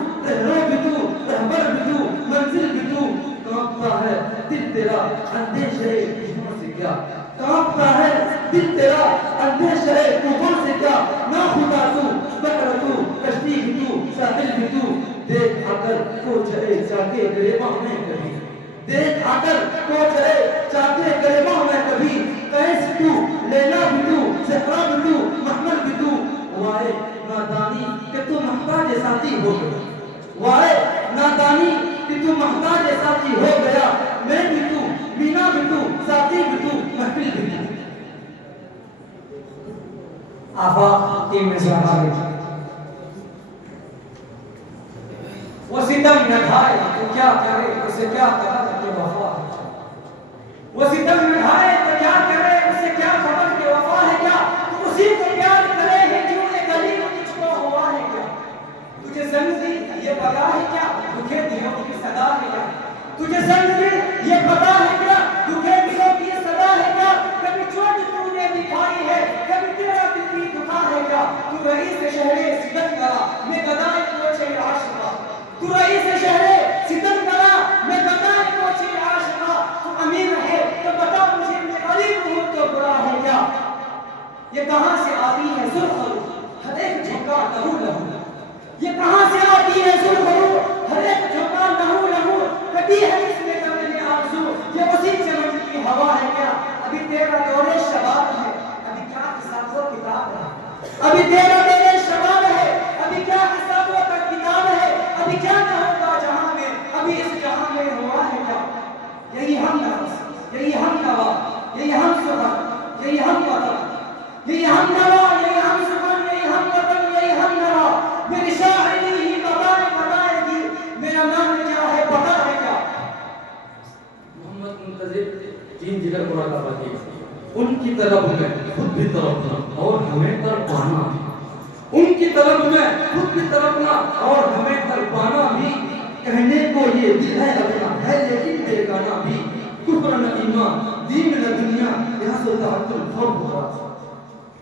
دل تیرا اندیشے طوفان سے کیا کانپتا ہے دل تیرا اندیشے طوفان سے کیا نہ خدا تو بحر تو کشتی بھی تو ساحل بھی تو دیکھ آ کر کو چلے جا کے گریباں میں کبھی دیکھ آ کر کو چلے چاہتے گریباں میں کبھی قیس تو لیلا بھی تو صحرا بھی تو محمل بھی تو وائے نادانی کہ تو محتاج ساتھی ہو گیا وائے نادانی کہ تو محتاج ساتھی ہو گیا میں بھی تو مینا بھی تو ساتھی بھی تو محفل بھی تو آفاق تین میں سے آگے وہ ستم نہ ڈھائے تو کیا کرے اسے کیا خبر کہ وفا ہے وہ ستم نہ ڈھائے تو کیا کرے اسے کیا خبر کہ وفا ہے کیا تو اسی کو پیار کرے ہے کیوں یہ گلی میں تجھ کو ہوا ہے کیا تجھے زنجیر یہ پتا ہے کیا دکھے دلوں کی صدا ہے کیا تجھے زنجیر یہ پتا ہے کیا دکھے دلوں کی صدا ہے کیا کبھی چوٹ تو نے دکھائی ہے کبھی تیرا دل بھی دکھا ہے کیا تو رئیس شہر ستم کرا میں گدائے کوچے عاشقہ تو رئیس شہر ستم کرا میں گدائے کوچے عاشقہ تو امیر ہے تو بتا مجھے میں غریب ہوں تو برا ہے کیا یہ کہاں سے آتی ہے سرخرو ہر ایک جھونکا لہو لہو یہ کہاں سے آتی ہے سرخرو ہر ایک جھونکا لہو لہو کبھی ہے اس میں کبھی نے آرزو یہ اسی چمن کی ہوا ہے کیا ابھی تیرا دور شباب ہے ابھی کیا حساب و کتاب ہے ابھی تیرا دور شباب ہے ابھی کیا حساب و کتاب ہے ابھی کیا نہ ہوگا جہاں میں ابھی اس جہاں میں ہوا ہے کیا یہی ہم نفس یہی ہم نوا یہی ہم سبب یہی ہم وطن یہی ہم نوا یہی ہم سبب یہی ہم وطن یہی ہم نوا میری شاعری ہی بتائے گی میرا نام کیا ہے پتا ہے کیا محمد منتظر تین جگر مراد آبادی ان کی طلب میں خود بھی تڑپنا اور ہمیں تڑپانا ان کی طلب میں خود بھی تڑپنا اور ہمیں تڑپانا بھی کہنے کو یہ دل ہے اپنا ہے لیکن بیگانہ بھی کفر نہ ایمان دین نہ دنیا یہاں سے تعطل خوف ہوا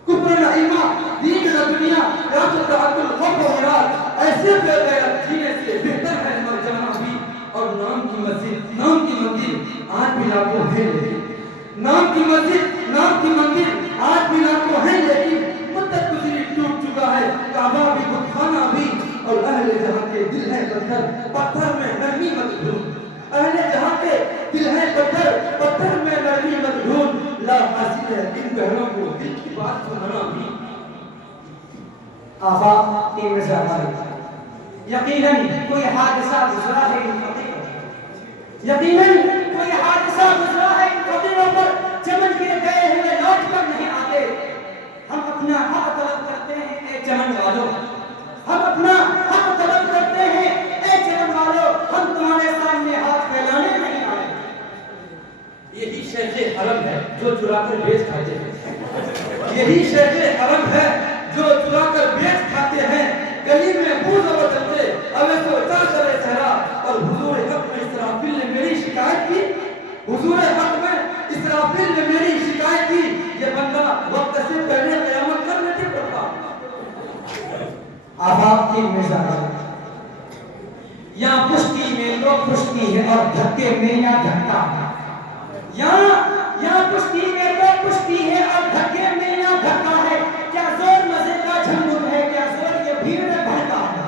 کفر نہ ایمان دین نہ دنیا یہاں سے تعطل خوف ہوا ایسے بے غیرت جینے سے بہتر ہے مر جانا بھی اور نام کی مسجد نام کی مندر آج بھی لاکھوں ہے لیکن نام کی مسجد نام کی مندر آج بھی لاکھوں ہے لیکن مدت گزری ٹوٹ چکا ہے کعبہ بھی بت خانہ بھی اور اہل جہاں کے دل ہے پتھر پتھر میں نرمی مت ڈھونڈ اہل جہاں کے دل ہے پتھر پتھر میں نرمی مت ڈھونڈ لا حاصل ہے ان گہروں کو دل کی بات سنانا بھی آفاق تین میں سے آگے یقیناً کوئی حادثہ گزرا ہے ان فقیروں یقیناً کوئی حادثہ گزرا ہے ان فقیروں پر چمن کے گئے ہوئے لوٹ کر نہیں آتے ہم اپنا حق طلب کرتے ہیں اے چمن والوں ہم اپنا حق طلب کرتے ہیں اے چمن والوں ہم تمہارے سامنے ہاتھ پھیلانے نہیں آئے یہی شیخ حرم ہے جو چرا کر بیچ کھاتے ہیں یہی شیخ حرم ہے جو چرا کر بیچ کھاتے ہیں گلی میں بوجھ و چلتے اب تو چاچرے چہرہ اور حضور حق میں اسرافیل نے میری شکایت کی حضور حق میں اسرافیل نے میری شکایت کی یہ بندہ وقت سے پہلے قیامت کرنے کے پڑتا آفاق تین میں سے آگے یہاں پشتی میں لوگ پشتی ہے اور دھکے میں یا دھکا ہے یہاں پشتی میں لوگ پشتی ہے اور دھکے میں یا دھکا ہے کیا زور مزے کا جھنگڑ ہے کیا زور یہ بھیڑ میں بھڑکا ہے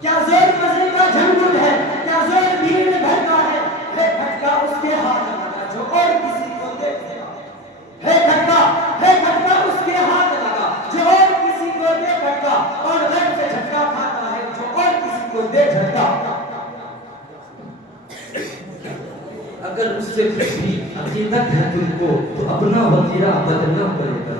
کیا زور مزے کا جھنگڑ ہے کیا زور بھیڑ میں بھڑکا ہے بھٹکا اس کے ہاتھ لگا جو اور کسی کو دیکھے گا بھٹکا اس کے ہاتھ لگا جو اور کسی کو دیکھے گا اور غیر سے جھٹکا کھاتا ہے جو اور کسی کو دے جھٹکا اگر اس سے کچھ بھی عقیدت ہے تم کو تو اپنا وطیرہ بدلنا پڑے گا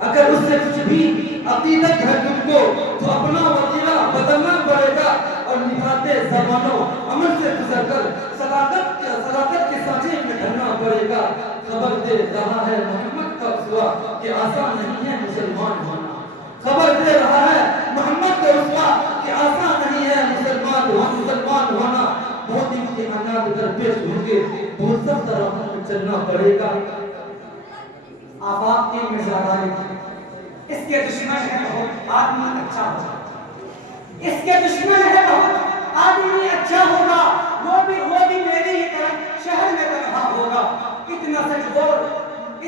اگر اس سے کچھ بھی عقیدت ہے تم کو تو اپنا وطیرہ بدلنا پڑے گا اور نبھاتے زبانوں عمل سے گزر کر صداقت کے سانچے میں ڈھلنا پڑے گا خبر دے رہا ہے محمد کا اسوا کہ آسان نہیں ہے مسلمان ہونا خبر دے رہا ہے محمد کا اسوا کہ آسان نہیں ہے مسلمان ہونا بہت امتحانات درپیش ہوں گے بہت سخت راہوں میں چلنا پڑے گا آفاق تین میں سے آگے اس کے دشمن ہے بہت آدمی اچھا ہوگا اس کے دشمن ہے بہت آدمی اچھا ہوگا وہ بھی میری ہی طرح شہر میں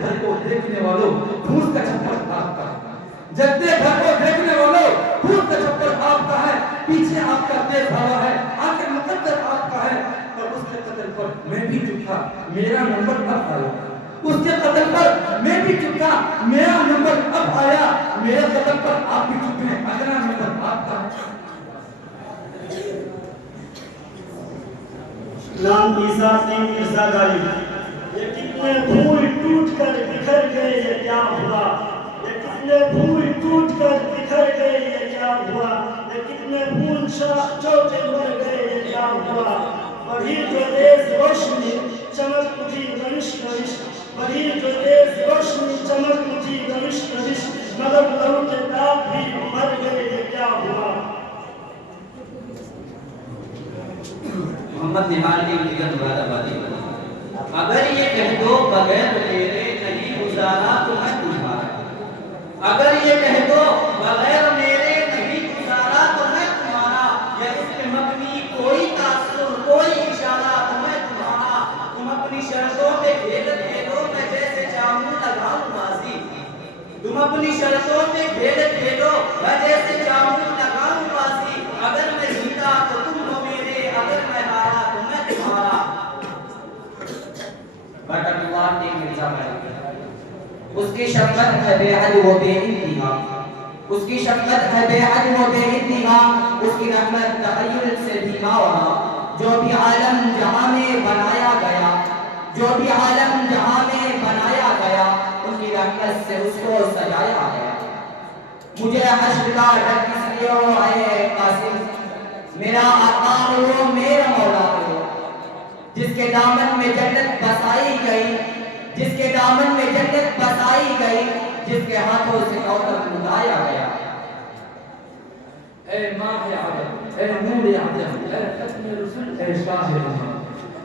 گھر کو دیکھنے والوں پھول کا چھپر آپ کا ہے، جدے گھر کو دیکھنے والوں پھول کا چھپر آپ کا ہے، پیچھے آپ کا تیز ہوا ہے، آگے مقدر آپ کا ہے، اور اس کے قتل پر میں بھی چپ تھا، میرا نمبر اب آیا، اس کے قتل پر میں بھی چپ تھا، میرا نمبر اب آیا، میرے قتل پر آپ بھی چپ ہیں، اگلا نمبر آپ کا ہے۔ نام عیسیٰ سنگھ مرزا غالب۔ یہ کتنے پھول ٹوٹ کر بکھر گئے، یہ کیا ہوا؟ یہ کتنے پھول ٹوٹ کر بکھر گئے، یہ کیا ہوا؟ یہ کتنے پھول شاخ چوٹے مر گئے، یہ کیا ہوا؟ بڑھی جو تیز روشنی چمک اٹھی رمش رمش، بڑھی جو تیز روشنی چمک اٹھی رمش رمش، مگر لہو کے داغ بھی مر گئے، یہ کیا ہوا؟ محمد نہال کی مجھے مراد آبادی۔ اگر یہ کہہ دو بغیر میرے نہیں گزارا تو میں تمہارا، اگر یہ کہہ دو بغیر میرے نہیں گزارا تو میں تمہارا، یا اس پہ مبنی کوئی تاثر کوئی اشارہ تو میں تمہارا، تم اپنی شرطوں پہ کھیل کھیلو میں جیسے چاہوں لگاؤں بازی، تم اپنی شرطوں پہ کھیل کھیلو میں جیسے چاہوں لگاؤں بازی، اگر میں جیتا تو تم ہو میرے، اگر میں ہارا تو میں تمہارا۔ بٹن اللہ کے مرزا غالب، اس کی شفقت ہے بے حد و بے انتہا، اس کی شفقت ہے بے حد و بے انتہا، اس کی رحمت تخیل سے بھی ماورا، جو بھی عالم جہاں میں بنایا گیا، جو بھی عالم جہاں میں بنایا گیا، ان کی رحمت سے اس کو سجایا گیا۔ مجھے حشر کا ڈر کس لیے ہو اے قاسم، میرا آقا ہو میرا مولا ہو، جس کے دامن میں جنت بسائی گئی، جس کے دامن میں جنت بسائی گئی، جس کے ہاتھوں سے کوثر لٹایا گیا۔ اے ماہ عرب، اے نور عجم، اے ختم رسول، اے شاہ امم،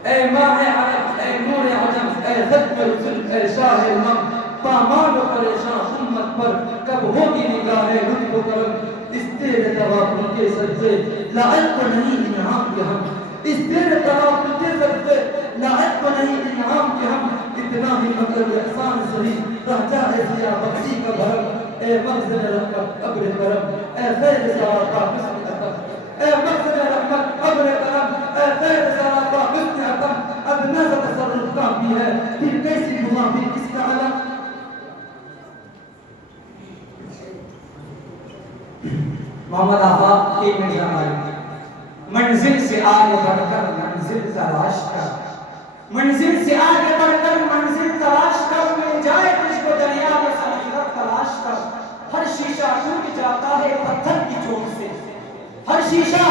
اے ماہ عرب، اے نور عجم، اے ختم رسول، اے شاہ امم، پامال و پریشان امت پر کب ہوگی نگاہ لطف و کرم، اس تیرے طواف ان کے سجدے لائق نہیں انعام کے ہم، اس تیرے طواف ان کے سجدے لائق نہیں انعام کے ہم، اتنا ہی مگر احسان سہی رہ جائے ضیا بخشی کا بھرم، اے مخزن رحمت ابر کرم، اے خیر سراپا حسن عطم، اے مخزن رحمت ابر کرم، اے خیر سراپا حسن عطم، اب نظر تصرف کافی ہے، پھر کیسی مضافی کس کا علم۔ محمد آفاق کی مرزا غالب، منزل سے آگے بڑھ کر منزل تلاش کر، منزل سے آگے بڑھ کر منزل تلاش کر، مل جائے تجھ کو دریا میں سمندر تلاش کر، ہر شیشہ ٹوٹ جاتا ہے پتھر کی چوٹ سے، ہر شیشہ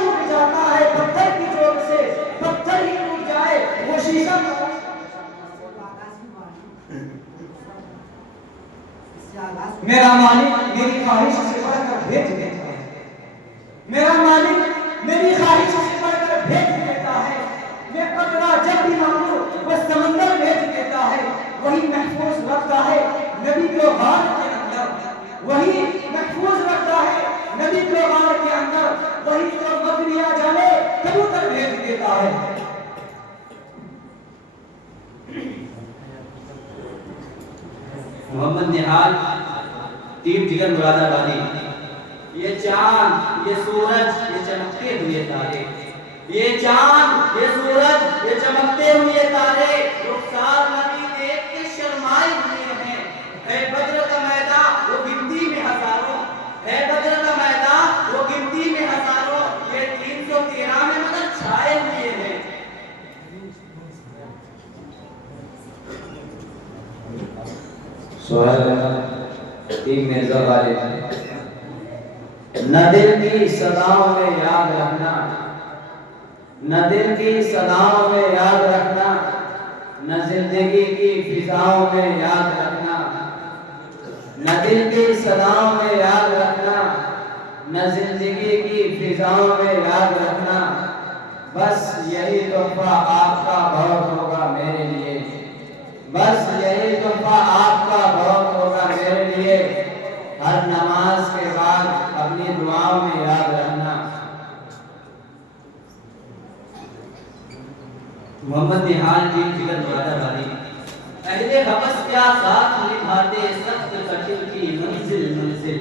ٹوٹ جاتا ہے پتھر کی چوٹ سے، پتھر ہی ٹوٹ جائے وہ شیشہ۔ میرا مالک میری خواہش سے بڑھ کر بھیج دیتا ہے، میرا مالک میری خواہش سے بڑھ کر بھیج دیتا ہے، میں قطرہ جب بھی مانگوں وہ سمندر بھیج دیتا ہے، وہی محفوظ رکھتا ہے نبی کو غار کے اندر، وہی محفوظ رکھتا ہے نبی کو غار کے اندر، وہی جو مدنیا جانے کبوتر بھیج دیتا ہے۔ محمد نہال تیر جگر مراد آبادی۔ یہ چاند، یہ سورج، یہ چمکتے ہوئے تارے، یہ چاند، یہ سورج، یہ چمکتے ہوئے تارے، رخسار نبی دیکھ کے شرمائے ہوئے ہیں۔ اے بدر کا میدان وہ گنتی میں ہزاروں، اے بدر کا میدان وہ گنتی میں ہزاروں، یہ 313 میں مگر چھائے ہوئے ہیں۔ سہیل ایک مرزا غالب، نہ دل کی صداؤں میں یاد رکھنا، نہ دل کی صداؤں میں یاد رکھنا، نہ زندگی کی فضاؤں میں یاد رکھنا، نہ دل کی صداؤں میں یاد رکھنا، نہ زندگی کی فضاؤں میں یاد رکھنا، بس یہی تحفہ آپ کا بہت ہوگا میرے لیے، بس یہی تحفہ آپ کا بہت ہوگا میرے لیے، ہر نماز کے بعد اپنی دعاؤں میں یاد رکھنا۔ محمد نہال کی جگر مراد آبادی۔ اہل حبس کیا ساتھ نبھاتے سخت کٹھن کی منزل منزل،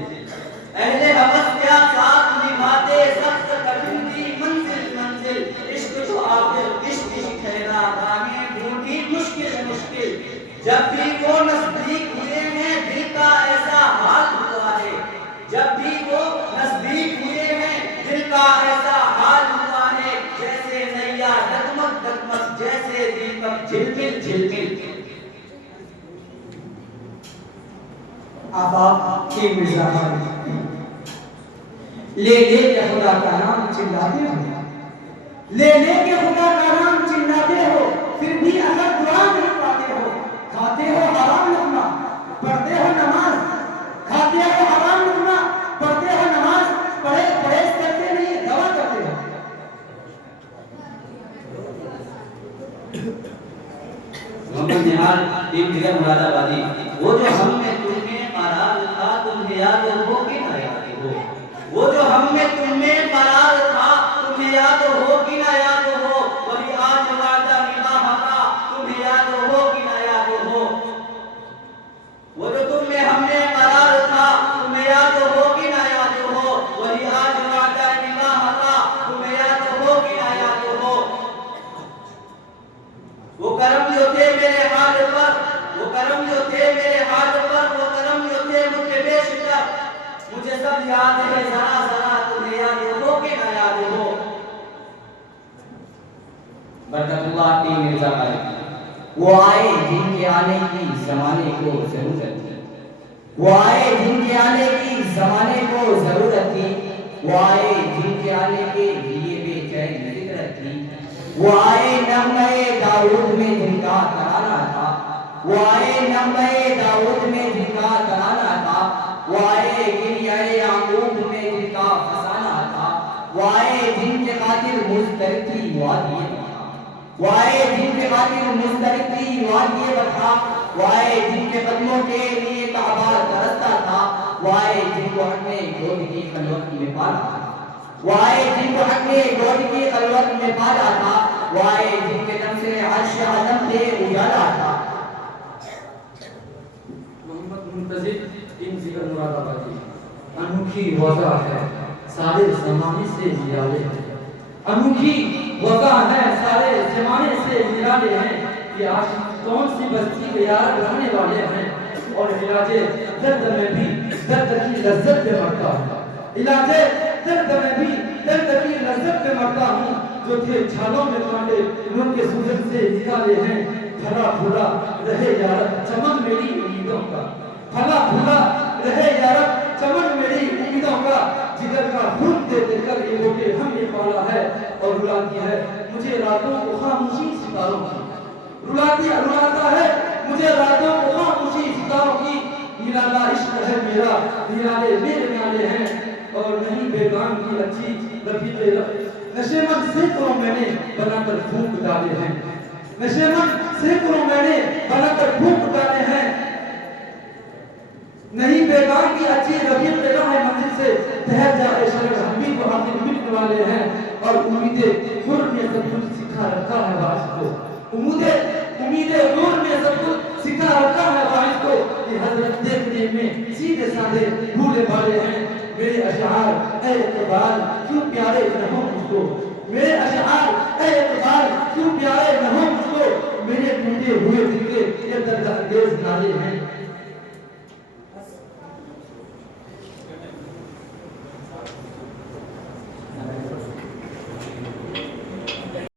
اہل حبس کیا ساتھ نبھاتے سخت کٹھن کی منزل منزل، عشق تو آخر عشق عشق ہے راہیں ڈھونڈی مشکل مشکل، جب بھی وہ نزدیک ہوئے ہیں دل کا ایسا حال ہوا ہے، جب بھی وہ نزدیک ہوئے ہیں دل کا ایسا حال ہوا ہے، جیسے نیا ڈگمگ ڈگمگ جیسے دیپک جھلمل جھلمل۔ آپ کی مرزا لے لے کے خدا کا نام چلاتے ہو، لے لے کے خدا کا نام چلاتے ہو، پھر بھی اگر دعا نہیں پاتے ہو، کھاتے ہو حرام لقمہ پڑھتے ہو نماز، کھاتے ہو حرام لقمہ پڑھتے ہو نماز، پرہیز کرتے نہیں دوا کرتے ہو۔ محمد نہال ٹیم جگر مراد آبادی، وہ جو ہم میں تم میں قرار تھا تمہیں یاد ہو کہ نہ یاد ہو، وہ جو ہم میں تم میں قرار تھا تمہیں یاد ہو کہ نہ یاد ہو، وہی آج وعدہ نباہ کا تمہیں یاد ہو کہ نہ یاد ہو، وہ جو تم میں ہم نے قرار تھا تمہیں یاد ہو کہ نہ یاد ہو، وہی آج وعدہ نباہ کا تمہیں یاد ہو کہ نہ یاد ہو، وہ کرم جو تھے میرے حال پر، وہ کرم جو تھے میرے حال پر، وہ کرم جو تھے مجھے بے شکر، مجھے سب یاد ہے ذرا ذرا تمہیں یاد ہو کہ نہ یاد ہو۔ برکت اللہ کی مرزا مالک، وہ آئے جن کے آنے کی زمانے کو ضرورت تھی، وہ آئے جن کے آنے کی زمانے کو ضرورت تھی، وہ آئے جن کے آنے کے لیے بے چین فکرت تھی، وہ آئے نغمے داؤد میں جن کا ترانہ تھا، وہ آئے نغمے داؤد میں جن کا ترانہ تھا، وہ آئے گریہ یعقوب میں جن کا فسانہ تھا، وہ آئے جن کے خاطر مضطرب تھی وادی بطحا، وہ آئے جن کے خاطر مضطرب تھی وادی بطحا، وہ آئے جن کے قدموں کے لیے کعبہ ترستا تھا، وہ آئے جن کو حق نے گود کی خلوت میں پالا تھا، وہ آئے جن کو حق نے گود کی خلوت میں پالا تھا، وہ آئے جن کے دم سے عرش عظم سے اجالا تھا۔ محمد منتظر ٹیم جگر مراد آبادی، انوکھی وضع ہے سارے زمانے سے نرالے ہیں، انوکھی وضع ہے سارے زمانے سے نرالے ہیں، یہ آج کون سی بستی کے یار رہنے والے ہیں، اور علاج درد میں بھی درد کی لذت پہ مرتا ہوں، علاج درد میں بھی درد کی لذت پہ مرتا ہوں، جو تھے چھالوں میں کانٹے ان کے سوجن سے نکالے ہیں، پھلا پھولا رہے یارب چمن میری امیدوں کا، پھلا پھولا رہے یارب چمن میری امیدوں کا، جگر کا خون دے دے کر یہ روٹے ہم نے پالا ہے، اور رلاتی ہے مجھے راتوں کو خاموشی ستاروں کی، رلاتا ہے مجھے راتوں کو خاموشی ستاروں کی، نرالا عشق ہے میرا نرالے میرے نالے ہیں، اور نہیں بیگان کی اچھی رفیق نشے من سینکڑوں میں نے بنا کر پھونک ڈالے ہیں، نشے من سینکڑوں میں نے بنا کر پھونک ڈالے ہیں، نہیں بیگان کی اچھی رفیق راہ منزل سے ٹھہر جائے شرر ہم بھی تو آخر ملنے والے ہیں، اور امیدیں غر میں سب کچھ سکھا رکھا ہے واعظ کو، امیدیں غر میں سب کچھ سکھا رکھا ہے واعظ کو، یہ حضرت دیکھنے میں سیدھے سادے بھولے والے ہیں، میرے اشعار اے اقبال کیوں پیارے نہ ہوں مجھ کو، میرے اشعار اے اقبال کیوں پیارے نہ ہوں مجھ کو، میرے ٹوٹے ہوئے دل کے یہ درد انگیز نالے ہیں،